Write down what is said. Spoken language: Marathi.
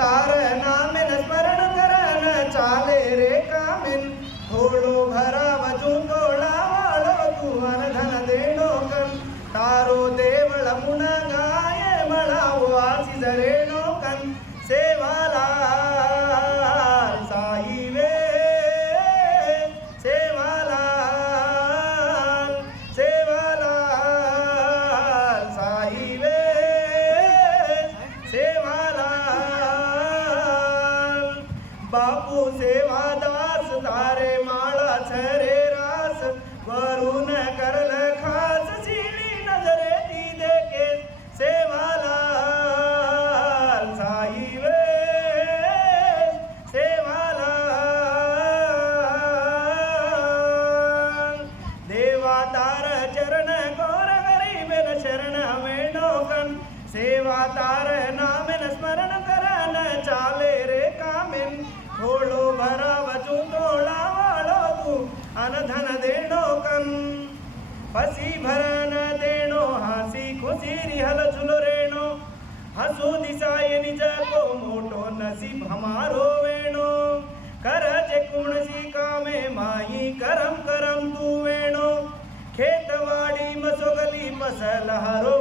तार नामेन स्मरण करन चाले रे कामिन थोडो भरा वजू तोडा वाळो तू धन देणो कन तारो देवळ मुन गाय मळावो आसी जरेणो कन सेवाला साई वे सेवाला सेवाला साई वे सेवाला बापू सेवादास तारे माळा छरे रास वरून करल खास शिडी नजरे ती देखे सेवालाल साई वे सेवालाल देवा तार चरण गौर गरीबन शरण वेणोकन सेवा तार नामेन स्मरण करन चाले रे कामिन थोडो भरा वचू तोडा वाळो तू धन देणो कन पसी भरन देणो हासी खुशी रिहल झुलो रेणो हसू दिसाय निज को मोटो नसीब हमारो वेणो करजे कुणसी कामे माई करम करम तू वेणो खेतवाडी मसोगली फसल हरो